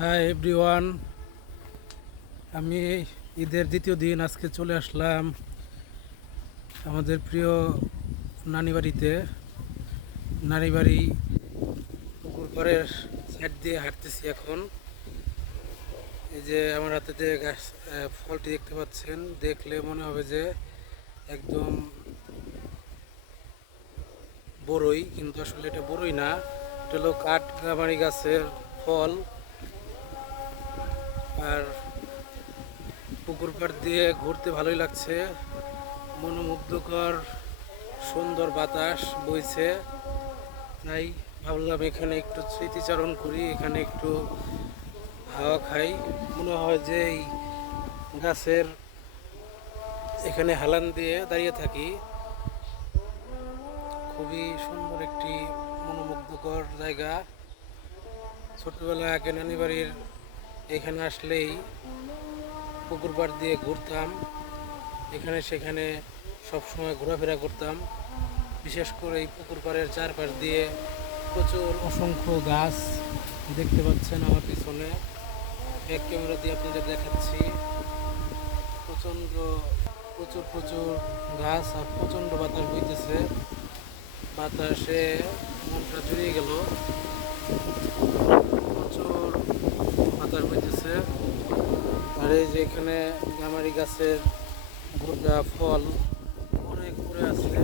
Hi everyone, আমি ঈদের দ্বিতীয় দিন আজকে চলে আসলাম আমাদের প্রিয় নানি বাড়িতে। নানি বাড়ি পুকুর পাড়ের সাইড দিয়ে হাঁটতেছি এখন। এই যে আমার হাতে যে গাছ ফলটি দেখতে পাচ্ছেন, দেখলে মনে হবে যে একদম বড়ই, কিন্তু আসলে এটা বড়ই না, এটা হলো কাঠগামারি গাছের ফল। আর পুকুর পাড় দিয়ে ঘুরতে ভালোই লাগছে, মনোমুগ্ধকর সুন্দর বাতাস বইছে। তাই ভাবলাম এখানে একটু স্মৃতিচারণ করি, এখানে একটু হাওয়া খাই। মনে হয় যে এই গাছের এখানে হেলান দিয়ে দাঁড়িয়ে থাকি। খুবই সুন্দর একটি মনোমুগ্ধকর জায়গা। ছোটবেলায় আগে নানি বাড়ির এখানে আসলেই পুকুর পাড় দিয়ে ঘুরতাম, এখানে সেখানে সবসময় ঘোরাফেরা করতাম। বিশেষ করে এই পুকুর পাড়ের চারপাশ দিয়ে প্রচুর অসংখ্য গাছ দেখতে পাচ্ছেন আমার পিছনে। ব্যাক ক্যামেরা দিয়ে আপনাদের দেখাচ্ছি। প্রচুর প্রচুর গাছ আর প্রচণ্ড বাতাস বইতেছে। বাতাসে মনটা জুড়িয়ে গেল। প্রচুর বাতাস বইতেছে। আর এই যে এখানে গামারি গাছের গোটা ফল অনেক পড়ে আছে।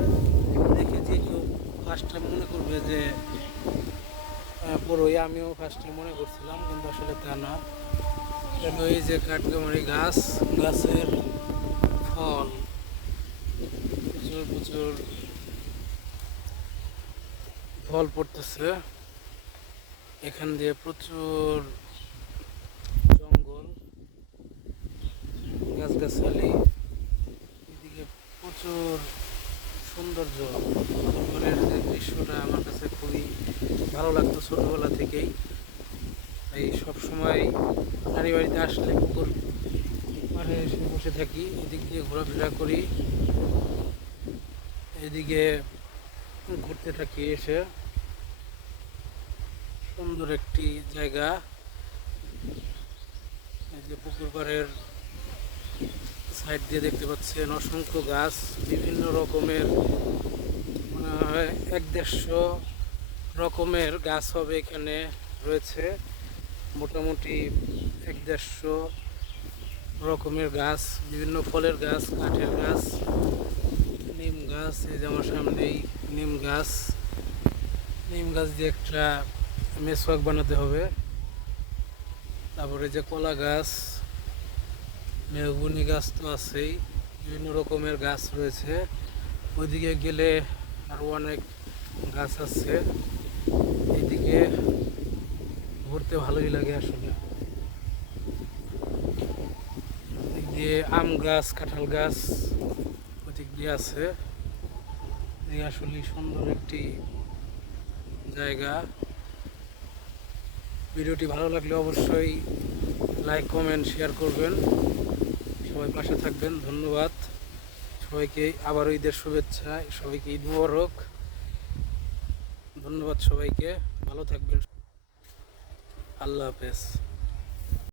দেখে যে কেউ ফার্স্ট টাইম মনে করবে যে বড়ই, আমিও ফার্স্ট টাইম মনে করছিলাম, কিন্তু আসলে তা না। কেন এই যে কাঠগামারি গাছ, গাছের ফল প্রচুর প্রচুর ফল পড়তেছে। এখান দিয়ে প্রচুর জঙ্গল, গাছগাছালি, এদিকে প্রচুর সৌন্দর্য। জঙ্গলের যে দৃশ্যটা আমার কাছে খুবই ভালো লাগতো ছোটোবেলা থেকেই। এই সবসময় নানি বাড়িতে আসলে পুকুর পাড়ে এসে বসে থাকি, এদিক দিয়ে ঘোরাফেরা করি, এদিকে ঘুরতে থাকি। এসে সুন্দর একটি জায়গা। এই যে পুকুর পাড়ের সাইড দিয়ে দেখতে পাচ্ছেন অসংখ্য গাছ, বিভিন্ন রকমের, মনে হয় 1-150 রকমের গাছ হবে এখানে রয়েছে। মোটামুটি 1-150 রকমের গাছ, বিভিন্ন ফলের গাছ, কাঠের গাছ, নিম গাছ। এই যে আমার সামনেই নিম গাছ। নিম গাছ দিয়ে একটা মেসওয়াক বানাতে হবে। তারপরে যে কলা গাছ, মেহগুনি গাছ তো আছেই, বিভিন্ন রকমের গাছ রয়েছে। ওইদিকে গেলে আরও অনেক গাছ আছে। এইদিকে ঘুরতে ভালোই লাগে আসলে। এদিক দিয়ে আম গাছ, কাঁঠাল গাছ ওদিক দিয়ে আছে। এই আসলে সুন্দর একটি জায়গা। ভিডিওটি ভালো লাগলে অবশ্যই লাইক, কমেন্ট, শেয়ার করবেন। সবাই পাশে থাকবেন। ধন্যবাদ সবাইকে। আবারও ঈদের শুভেচ্ছা, সবাইকে ঈদ মোবারক। ধন্যবাদ সবাইকে, ভালো থাকবেন। আল্লাহ হাফেজ।